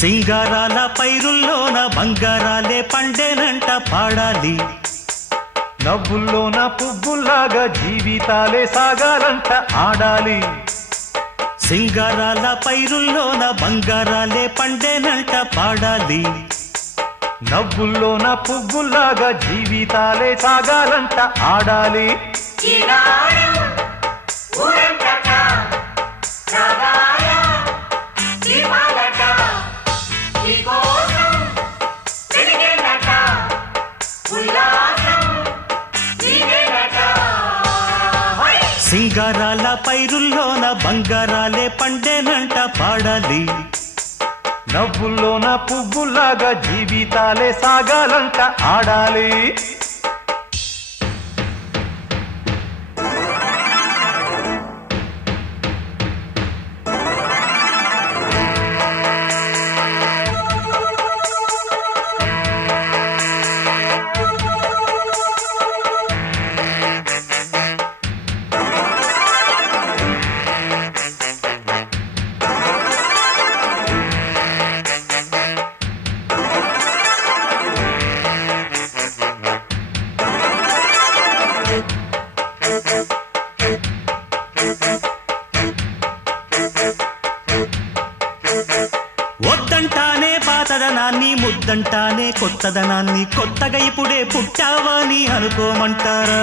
సింగారాల పైరుల్లోన బంగారాలే పండేనంట పాడాలి. నవ్వుల్లోన పువ్వుల్లాగా జీవితాలే సాగాలంట ఆడాలి. సింగారాల పైరుల్లోన బంగారాలే పండేనంట పాడాలి. నవ్వుల్లోన పువ్వుల్లాగా జీవితాలే సాగాలంట ఆడాలి. సింగారాల పైరుల్లోన బంగారాలే పండేనంట పాడాలి. నవ్వుల్లోన పువ్వుల్లాగా జీవితాలే సాగాలంట ఆడాలి. వద్దంటానే పాతదనాన్ని, ముద్దంటానే కొత్తదనాన్ని, కొత్తగా ఇప్పుడే పుట్టావని అనుకోమంటారా?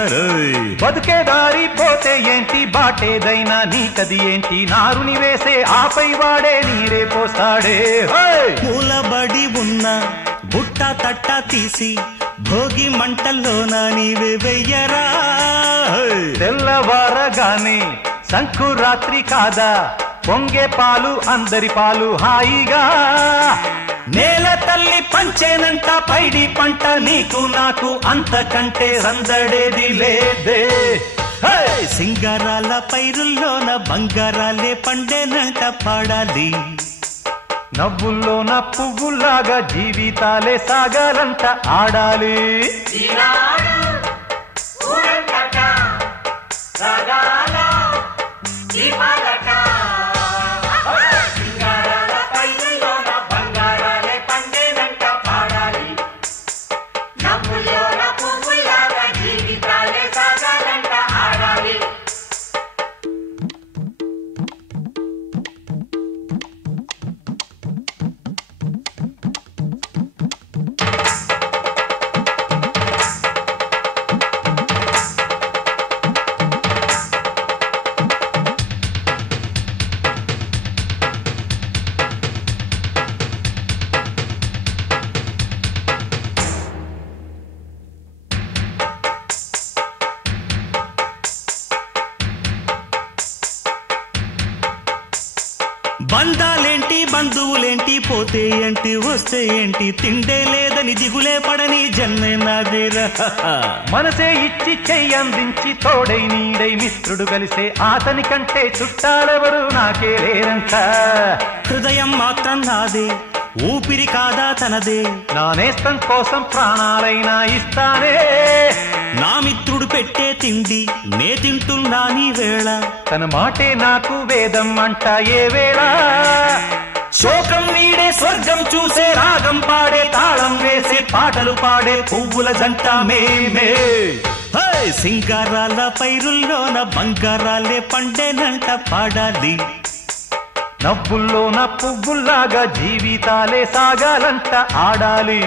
బతుకే దారి పోతే ఏంటి, బాటేదైనా నీకది ఏంటి, నారుని వేసే ఆపై వాడే నీరే పోస్తాడే. మూలబడి ఉన్న బుట్ట తట్ట తీసి భోగి మంటల్లోన నీవే వెయ్యరా. తెల్లవారగానే సంకురాత్రి కాదా, పొంగే పాలు అందరి పాలు హాయిగా. నేల తల్లి పంచేనంట పైడి పంట, నీకు నాకు అంతకంటే సందడేది లేదే. సింగారాల పైరుల్లోన బంగారాలే పండేనంట పాడాలి. నవ్వుల్లోన పువ్వుల్లాగా జీవితాలే సాగాలంట ఆడాలి. బంధాలేంటి బంధువులేంటి, పోతే ఏంటి వస్తే ఏంటి, తిండే లేదని దిగులే పడని జన్మే నాదేరా. మనసే ఇచ్చి చెయ్యందించి తోడై నీడై మిత్రుడు కలిసే అతని కంటే చుట్టాలెవరు నాకే లేరంట. హృదయం మాత్రం నాదే, ఊపిరి కాదా తనదే, నా నేస్తం కోసం ప్రాణాలైనా ఇస్తానే. నా మిత్రుడు పెట్టే తిండి నే తింటున్నా నీ వేళ, తన మాటే నాకు వేదం అంట ఏ వేళ. శోకం వీడే స్వర్గం చూసే, రాగం పాడే తాళం వేసే, పాటలు పాడే పువ్వుల జంట మేమే. సింగారాల పైరుల్లోన బంగారాలే పండేనంట పాడాలి. నవ్వుల్లోన పువ్వుల్లాగా జీవితాలే సాగాలంట ఆడాలి.